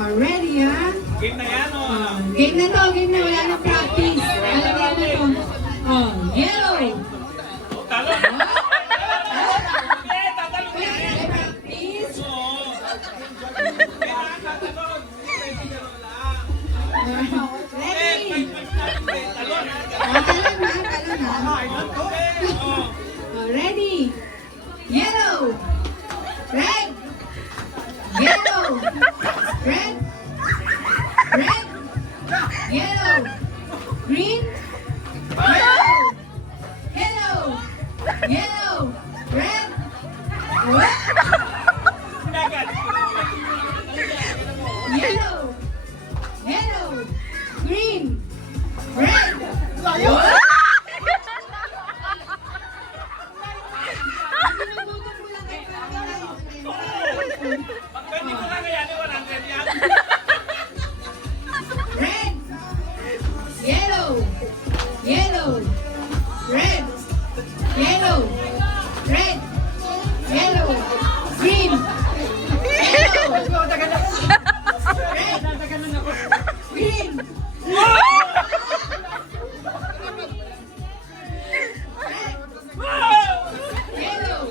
Ready, ha? Game na yan, o? Game na to, game na. Wala na practice. Alam mo na to. Yellow. Talo. May practice. Ready. Talon na. Ready. Yellow. Red. Yellow. Red. Red. Yellow. Green. Yellow. Yellow. Yellow. Red. What? Yellow. Yellow. Green. Red. What? Pwede ko lang kaya ni 100 yan. Red. Yellow. Yellow. Red. Yellow. Red. Yellow. Green. Yellow. Red. Green. Yellow.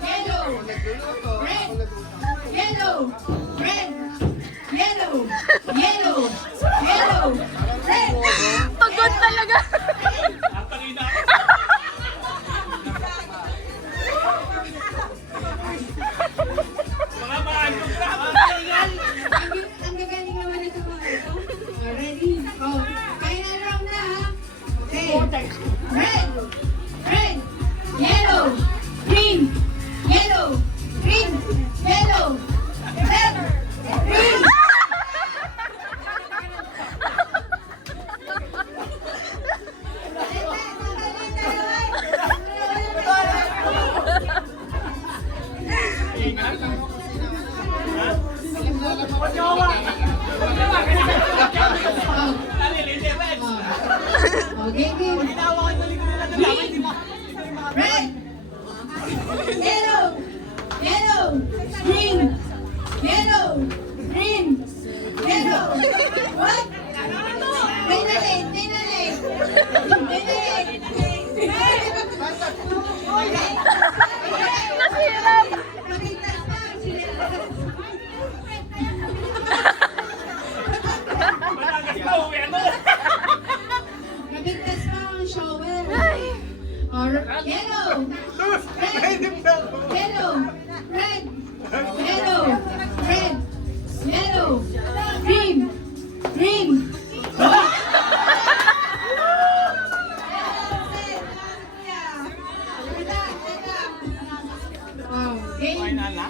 Yellow. Red. Yellow. Red. Yellow. Yellow. Yellow. Red. Pagod talaga. Ang tangina. Mga maayos na. Ang gagaling naman ito mga ito. Ready? Final round na, ha? Okay. Red. Red. Yellow. Green. Yellow. Green. Yellow. Red. Green. Okay, game. Red. Yellow. Yellow. Green. Yellow. Green. Yellow. What? May na-late. May na-late. May na-late. Nasirap. Maligtas na. Managas pa, uwi ano? Mabigtas pa ang shower. Yellow. Red. Yellow. Red. Yellow. Red. Yellow. Green. Green. Okay. Final na?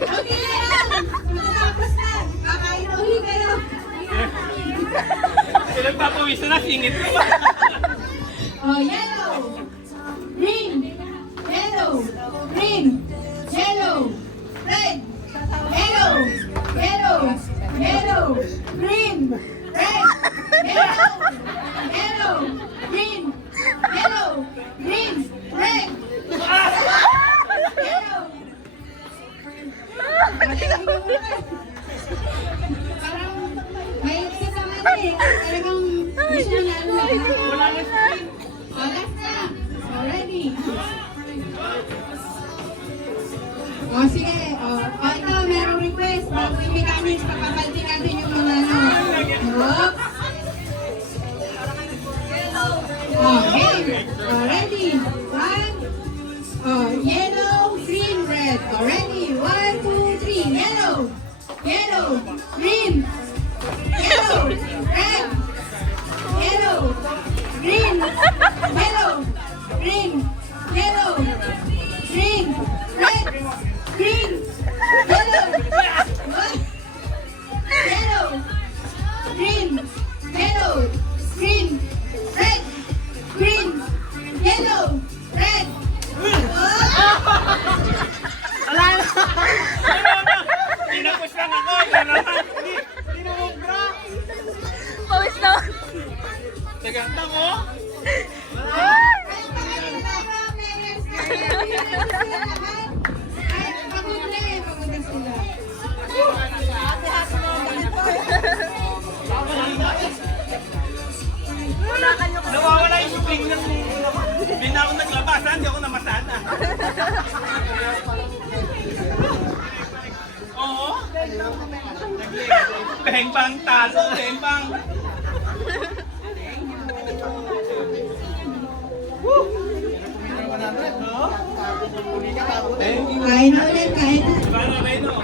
Okay na yan. Matapos na. Kakain na ulit kayo. Sila papawis na, singit ko ba? Yellow, green, yellow, green, yellow, red, yellow, yellow, yellow, green, red, yellow, yellow, green, yellow, green, red, yellow. Parang may kasama eh. Talagang gusto na lang. Wala na screen. Last na. Ready? Sige. Ito, merong request. Bago yung mechanics, papakalti natin yung mga Oops. Game. Ready? One. Yellow, green, red. Ready? 1, 2, 3. Yellow. Yellow. Green. Yellow. Red. Yellow. Green. Yellow. Green. Yellow. Green. Red. Green. Yellow. What? Yellow. Green. Yellow. Green. Red. Green. Yellow. Red. Wala na. Tinapos lang ako. Ikaw naman. Hindi na mubra. Pawis na. Naganda mo? Pagod na eh. Pagod na sila. Bing lang Hindi na ako naglabasan, hindi ako namasana. Oo. Beng-bang talo, beng-bang. Kain na ulit, kain na. Diba na, Reno?